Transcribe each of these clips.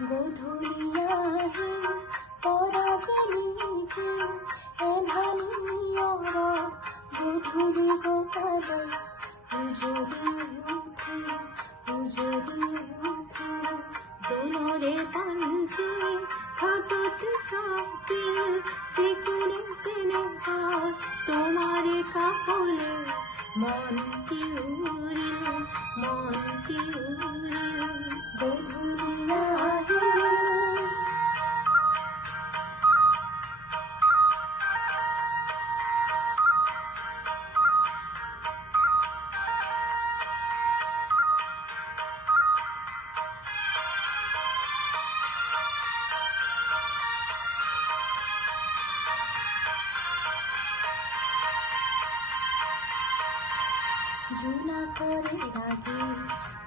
গধূলিয়াহিন পরাজনীকে এধানিয়র গধূলি গোপালে উজলি উঠে জোনরে পানসি খাতত সাথে সেকুনে সেনেহা তোমারে কাপলে মন কি উড়িল গধূলিয়াহিন। জুনা করে রাগে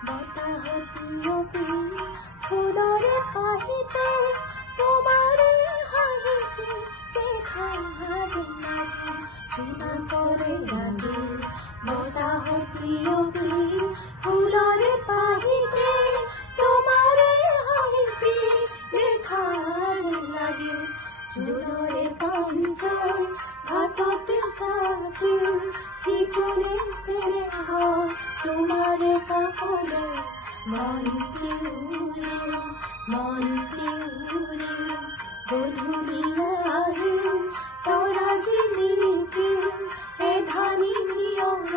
বাতাহ প্রিয় প্রিয় ফুলরে পাহিতে তোমারে হাহিতে দেখা জুনাকে। জুনা করে রাগে বাতাহ প্রিয় প্রিয় ফুলরে পাহিতে তোমারে হাহিতে দেখা লাগে। জুনরে পানসই ঘাটত সাথে সিকুনে সেনেহা তোমারে কাহলে মন কি উড়ে গধূলিয়াহিন পরাজনীকে এধানিয়র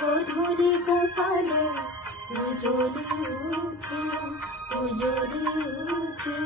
গধূলি গোপালে উজলি উঠে